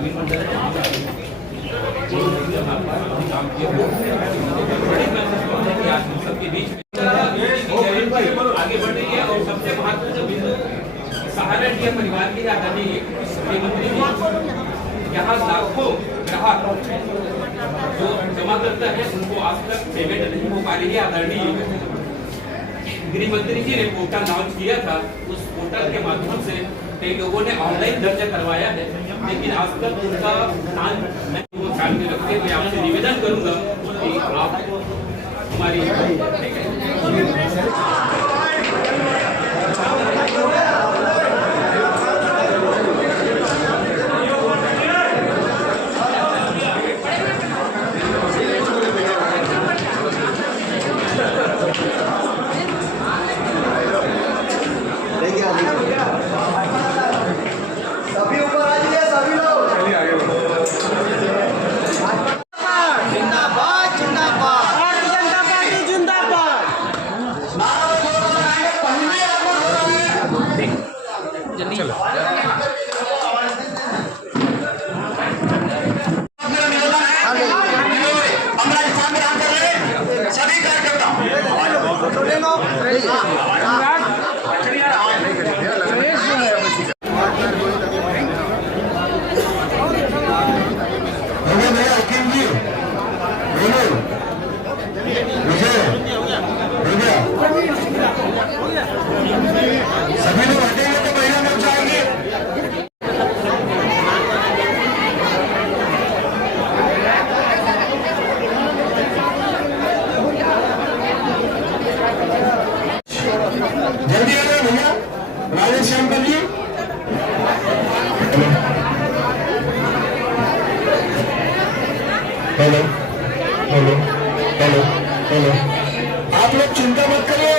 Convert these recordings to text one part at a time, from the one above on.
ग्रामीण मंडल है वहाँ पे काम किया आज हम सबके बीच आगे बढ़ रही है। और सबसे महत्वपूर्ण बिंदु सहारा इंडिया परिवार की आदरणीय मुख्यमंत्री जी यहाँ लाखों ग्राहक जो जमा करता है उनको आज तक पेमेंट नहीं हो पा रही है। आदरणीय गृह मंत्री जी ने पोर्टल लॉन्च किया था, उस पोर्टल के माध्यम से कई लोगों ने ऑनलाइन दर्ज करवाया है, लेकिन आज तक उनका मैं वो ध्यान में रखते हुए आपसे निवेदन करूंगा कि आप हमारी हेलो हेलो हेलो हेलो, आप लोग चिंता मत करिए।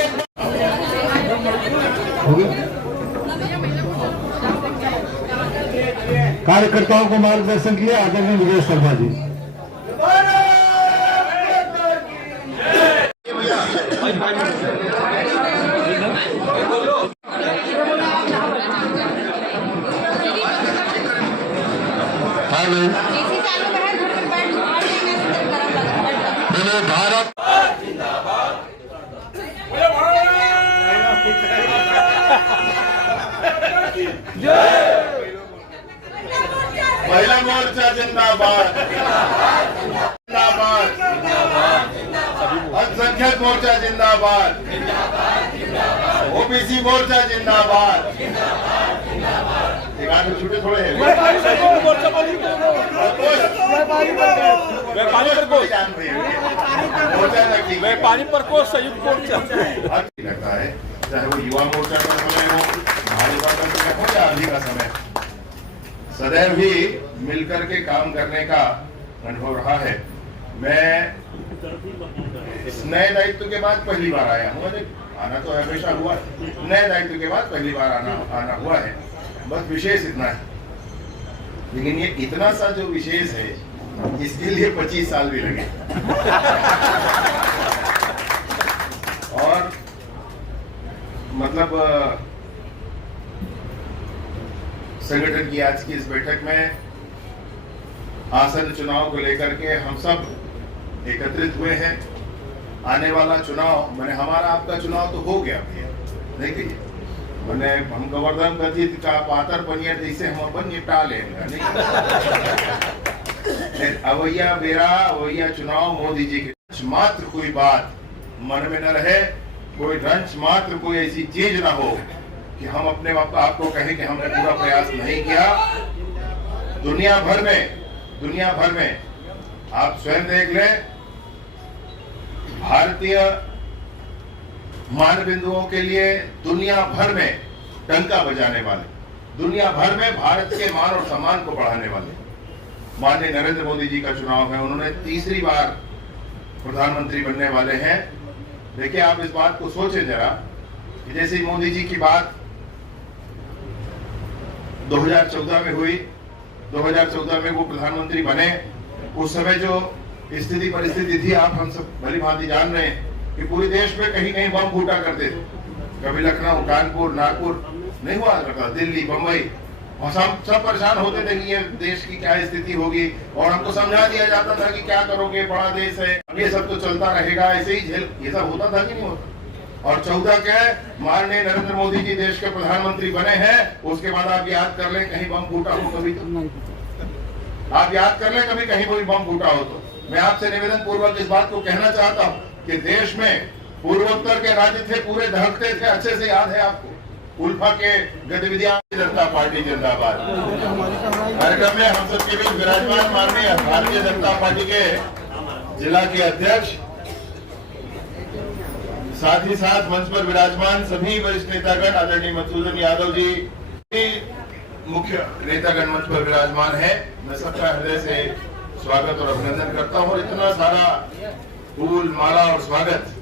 कार्यकर्ताओं को मार्गदर्शन किया आदरणीय विजय शर्मा जी। हेलो भारत महिला मोर्चा जिंदाबाद जिंदाबाद, अल्पसंख्यक मोर्चा जिंदाबाद, ओबीसी मोर्चा जिंदाबाद। छूटे थोड़े हैं व्यापारी पर को संयुक्त मोर्चा लगता है, चाहे वो युवा मोर्चा का समय हो, भाजपा का समय हो या अभी का समय, सदैव ही मिलकर के काम करने का अनुभव रहा है। मैं इस नए दायित्व के बाद पहली बार आया हूँ, आना तो हमेशा हुआ, नए दायित्व के बाद पहली बार आना हुआ है। बस विशेष इतना है, लेकिन ये इतना सा जो विशेष है इसके लिए 25 साल भी लगे। और मतलब संगठन की आज की इस बैठक में आसन्न चुनाव को लेकर के हम सब एकत्रित हुए हैं। आने वाला चुनाव मैंने हमारा आपका चुनाव तो हो गया भैया, देखिए मैंने हम गोवर्धन गठित का पातर पनियर जैसे हम अपन निपटा लेंगे नहीं। अवैया बेरा अवैया चुनाव मोदी जी के मात्र कोई बात मन में न रहे, कोई रंच मात्र कोई ऐसी चीज ना हो कि हम अपने आपको कहें कि हमने पूरा प्रयास नहीं किया। दुनिया भर में आप स्वयं देख लें, भारतीय मान बिंदुओं के लिए दुनिया भर में डंका बजाने वाले, दुनिया भर में भारत के मान और सम्मान को बढ़ाने वाले माननीय नरेंद्र मोदी जी का चुनाव है। उन्होंने तीसरी बार प्रधानमंत्री बनने वाले हैं। देखिए आप इस बात को सोचें जरा कि जैसे मोदी जी की बात 2014 में हुई, 2014 में वो प्रधानमंत्री बने, उस समय जो स्थिति परिस्थिति थी आप हम सब भली भांति जान रहे हैं कि पूरे देश में कहीं कहीं बम फूटा करते थे। कभी लखनऊ, कानपुर, नागपुर नहीं हुआ करता, दिल्ली, बंबई, और सब परेशान होते थे कि ये देश की क्या स्थिति होगी, और हमको समझा दिया जाता था कि क्या करोगे, बड़ा देश है, ये सब तो चलता रहेगा, ऐसे ही झेल, ये सब होता था कि नहीं होता। और 14 के माननीय नरेंद्र मोदी जी देश के प्रधानमंत्री बने हैं, उसके बाद आप याद कर लें कहीं बम फूटा हो कभी, तो आप याद कर लें कभी कहीं कोई बम फूटा हो। तो मैं आपसे निवेदन पूर्वक इस बात को कहना चाहता हूँ कि देश में पूर्वोत्तर के राज्य थे, पूरे धड़कते थे, अच्छे से याद है आपको उल्फा के गतिविधियां। जनता पार्टी जिंदाबाद। कार्यक्रम में हम सबके बीच विराजमान माननीय भारतीय जनता पार्टी के जिला के अध्यक्ष, साथ ही साथ मंच पर विराजमान सभी वरिष्ठ नेतागण, आदरणीय मधुसूदन यादव जी, मुख्य नेतागण मंच पर विराजमान है। मैं सबका हृदय से स्वागत और अभिनंदन करता हूँ। और इतना सारा फूल माला और स्वागत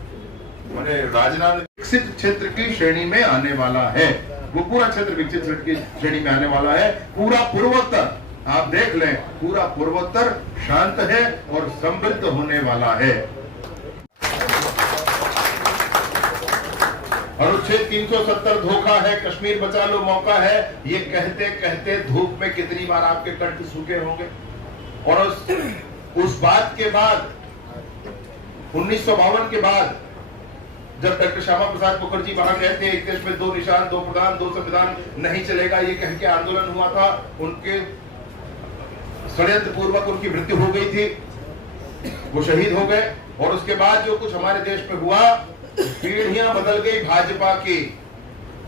मैंने राजनाथ विकसित क्षेत्र की श्रेणी में आने वाला है, वो पूरा क्षेत्र विकसित क्षेत्र की श्रेणी में आने वाला है। पूरा पूर्वोत्तर आप देख लें, पूरा पूर्वोत्तर शांत है और समृद्ध होने वाला है। अनुच्छेद 370 धोखा है, कश्मीर बचा लो मौका है, ये कहते कहते धूप में कितनी बार आपके कंठ सूखे होंगे। और उस बात के बाद 1952 के बाद जब डॉक्टर श्यामा प्रसाद मुखर्जी वहां कहते हैं, एक देश में 2 निशान, 2 प्रधान, 2 संविधान नहीं चलेगा, ये कह के आंदोलन हुआ था, उनके षड्यंत्र पूर्वक उनकी मृत्यु हो गई थी, वो शहीद हो गए। और उसके बाद जो कुछ हमारे देश में हुआ, पीढ़ियां बदल गई भाजपा की।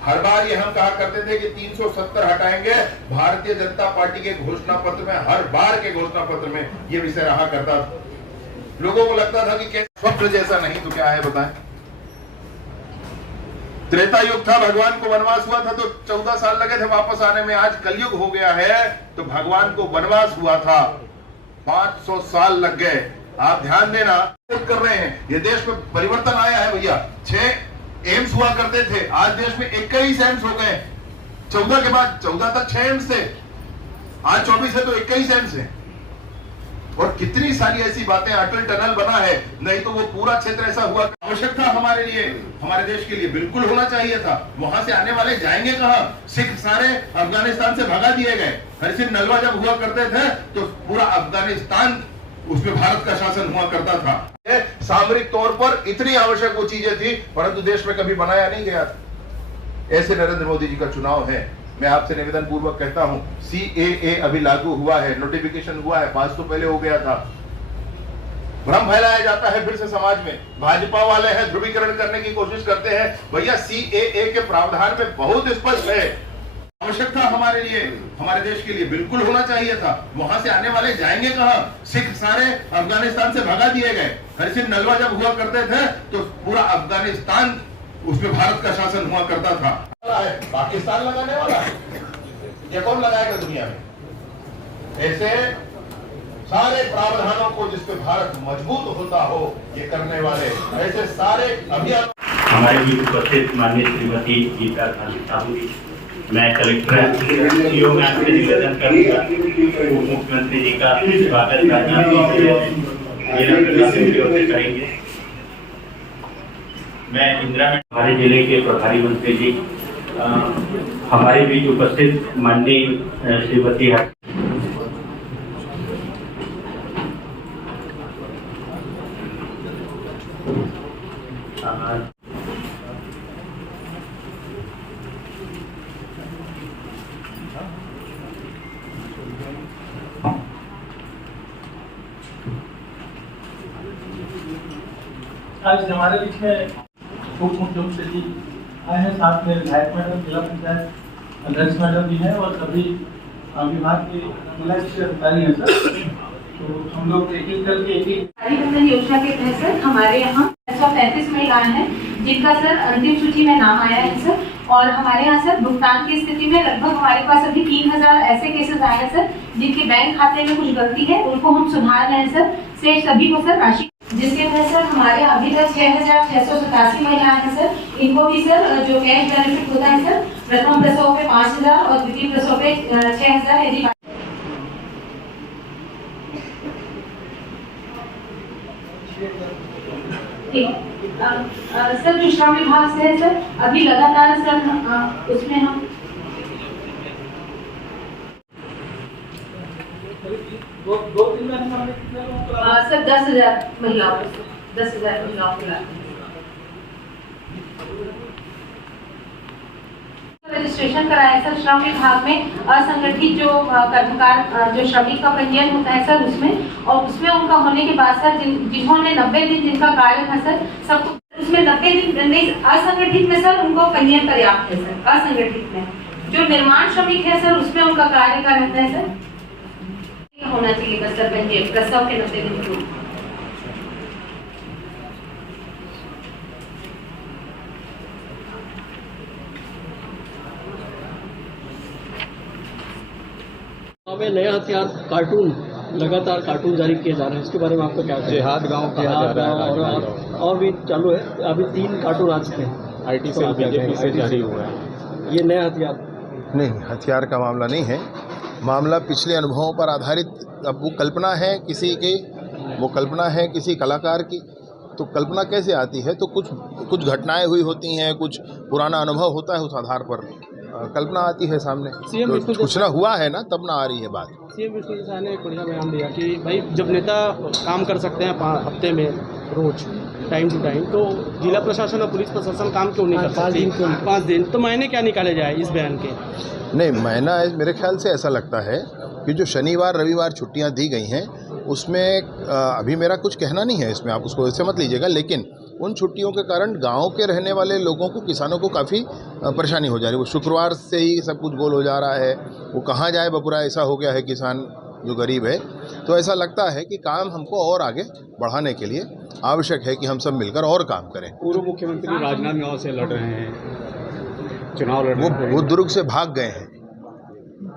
हर बार ये हम कहा करते थे कि 370 हटाएंगे, भारतीय जनता पार्टी के घोषणा पत्र में, हर बार के घोषणा पत्र में ये विषय रहा करता था। लोगों को लगता था कि स्वप्न जैसा, नहीं तो क्या है बताएं। त्रेता युग था, भगवान को वनवास हुआ था तो 14 साल लगे थे वापस आने में। आज कलयुग हो गया है तो भगवान को वनवास हुआ था 500 साल लग गए। आप ध्यान देना कर रहे हैं, ये देश में परिवर्तन आया है भैया। 6 एम्स हुआ करते थे, आज देश में 21 एम्स हो गए। 14 के बाद 14 तक 6 एम्स थे, आज 24 है तो 21 एम्स है। और कितनी सारी ऐसी बातें, अटल टनल बना है, नहीं तो वो पूरा क्षेत्र ऐसा हुआ। आवश्यक था हमारे लिए, हमारे देश के लिए बिल्कुल होना चाहिए था। वहां से आने वाले जाएंगे कहां? सिख सारे अफगानिस्तान से भगा दिए गए। हरि सिंह नलवा जब हुआ करते थे तो पूरा अफगानिस्तान, उसमें भारत का शासन हुआ करता था। सामरिक तौर पर इतनी आवश्यक वो चीजें थी, परंतु देश में कभी बनाया नहीं गया था। ऐसे नरेंद्र मोदी जी का चुनाव है। मैं आपसे निवेदन पूर्वक कहता हूं, CAA अभी लागू हुआ है, नोटिफिकेशन हुआ है, 5 तो पहले हो गया था। भ्रम फैलाया जाता है फिर से समाज में, भाजपा वाले हैं ध्रुवीकरण करने की कोशिश करते हैं। भैया CAA के प्रावधान में बहुत स्पष्ट है, आवश्यक था हमारे लिए, हमारे देश के लिए बिल्कुल होना चाहिए था। वहां से आने वाले जाएंगे कहां? सिख सारे अफगानिस्तान से भगा दिए गए। हरि सिंह नलवा जब हुआ करते थे तो पूरा अफगानिस्तान, उसमें भारत का शासन हुआ करता था। पाकिस्तान लगाने वाला है, ये कौन लगाएगा दुनिया में? ऐसे सारे प्रावधानों को जिसपे भारत मजबूत होता हो, ये करने वाले ऐसे सारे अभियान। हमारे बीच उपस्थित माननीय श्रीमती गीता कांत साहू जी, मैं कलेक्टर सीओ में आपसे निवेदन करूंगा, मुख्यमंत्री जी का स्वागत करेंगे। मैं इंदिरा में हमारे जिले के प्रभारी मंत्री जी, हमारे बीच उपस्थित माननीय श्रीमती आज हमारे बीच में उप मुख्यमंत्री जी आए हैं, साथ में विधायक मैडम, जिला पंचायत अध्यक्ष मैडम भी हैं और सभी विभाग के जिला शिक्षा अधिकारी हैं सर। तो हम लोग एक एक करके बंधन योजना के तहत सर हमारे यहाँ 135 महिलाएं हैं जिनका सर अंतिम सूची में नाम आया है सर। और हमारे यहाँ सर भुगतान की स्थिति में लगभग हमारे पास अभी 3000 ऐसे केसेस आए हैं सर, जिनके बैंक खाते में कुछ गलती है, उनको हम सुधार रहे हैं सर। से सभी को सर राशि, जिसके तहत सर हमारे अभी तक 6687 महिलाएं हैं सर। इनको भी सर जो कैश बेनिफिट होता है सर, प्रथम प्रसव पे 5000 और द्वितीय प्रसव पे 6000 यदि सर जो श्रम विभाग से है सर, अभी लगातार सर उसमें हम दो दिन में हमने कितने लोगों को लाया? सर 10,000 महिलाओं को 10,000 महिलाओं को लाते हैं। रजिस्ट्रेशन कराया सर श्रम विभाग में असंगठित जो कर्मकार जो श्रमिक का पंजीयन होता है सर उसमें, और उसमें उनका होने के बाद सर जिन्होंने 90 दिन जिनका कार्य था सर सबको उसमें 90 दिन नहीं, असंगठित में सर उनको पंजीयन पर्याप्त है सर। असंगठित में जो निर्माण श्रमिक है सर उसमें उनका कार्य का रहता है सर, होना चाहिए बस सर पंजीयन प्रसव के 90 दिन पूर्व। में नया हथियार कार्टून लगातार कार्टून जारी किए जा रहे हैं, इसके बारे में आपको क्या कहना है? जिहाद गांव कहा जा रहा है और भी चालू है, अभी 3 कार्टून आ चुके हैं आईटी सेल बीजेपी से जारी हुआ है। ये नया हथियार नहीं, हथियार का मामला नहीं है, मामला पिछले अनुभवों पर आधारित। अब वो कल्पना है किसी की, वो कल्पना है किसी कलाकार की, तो कल्पना कैसे आती है? तो कुछ घटनाएं हुई होती हैं, कुछ पुराना अनुभव होता है, उस आधार पर कल्पना आती है सामने। तो कुछ ना हुआ है ना, तब ना आ रही है बात। सीएम विष्णु साय ने एक बढ़िया बयान दिया कि भाई जब नेता काम कर सकते हैं हफ्ते में रोज टाइम टू टाइम, तो जिला प्रशासन और पुलिस प्रशासन काम क्यों नहीं कर सकती? 5 दिन तो महीने क्या निकाले जाए इस बयान के? नहीं, महीना मेरे ख्याल से ऐसा लगता है कि जो शनिवार रविवार छुट्टियां दी गई हैं उसमें अभी मेरा कुछ कहना नहीं है इसमें, आप उसको ऐसे मत लीजिएगा, लेकिन उन छुट्टियों के कारण गांव के रहने वाले लोगों को, किसानों को काफ़ी परेशानी हो जा रही है। वो शुक्रवार से ही सब कुछ गोल हो जा रहा है, वो कहाँ जाए बपुरा, ऐसा हो गया है किसान जो गरीब है। तो ऐसा लगता है कि काम हमको और आगे बढ़ाने के लिए आवश्यक है कि हम सब मिलकर और काम करें। पूर्व मुख्यमंत्री राजनांदगांव से लड़ रहे हैं, चुनाव लड़ रहे हैं। वो दुर्ग से भाग गए हैं,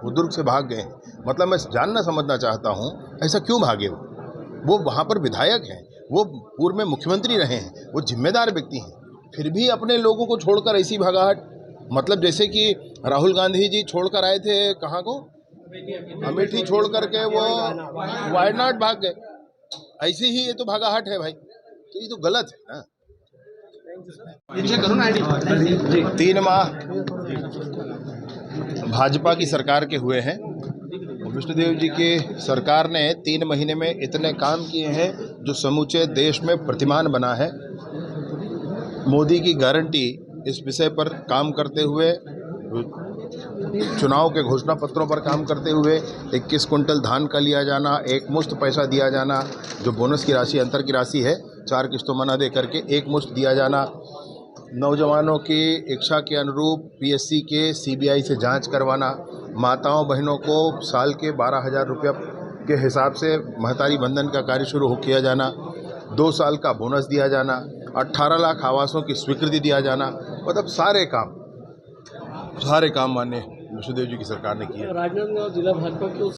वो दुर्ग से भाग गए हैं। मतलब मैं जानना समझना चाहता हूँ ऐसा क्यों भागे वो वहाँ पर विधायक हैं, वो पूर्व में मुख्यमंत्री रहे हैं, वो जिम्मेदार व्यक्ति हैं, फिर भी अपने लोगों को छोड़कर ऐसी भगाहट। मतलब जैसे कि राहुल गांधी जी छोड़कर आए थे कहाँ को, अमेठी छोड़ करके वो वायनाड भाग गए, ऐसी ही ये तो भगाहट है भाई, तो ये तो गलत है ना। 3 माह भाजपा की सरकार के हुए हैं, विष्णुदेव जी की सरकार ने 3 महीने में इतने काम किए हैं जो समूचे देश में प्रतिमान बना है। मोदी की गारंटी इस विषय पर काम करते हुए, चुनाव के घोषणा पत्रों पर काम करते हुए 21 कुंटल धान का लिया जाना, एक मुश्त पैसा दिया जाना, जो बोनस की राशि अंतर की राशि है 4 किस्तों मना दे करके एक मुश्त दिया जाना, नौजवानों की इच्छा के अनुरूप पीएससी के सीबीआई से जांच करवाना, माताओं बहनों को साल के 12,000 रुपये के हिसाब से महतारी बंधन का कार्य शुरू हो किया जाना, 2 साल का बोनस दिया जाना, 18 लाख आवासों की स्वीकृति दिया जाना, मतलब सारे काम माननीय विष्णुदेव जी की सरकार ने किए। राजनांदगांव जिला भाजपा की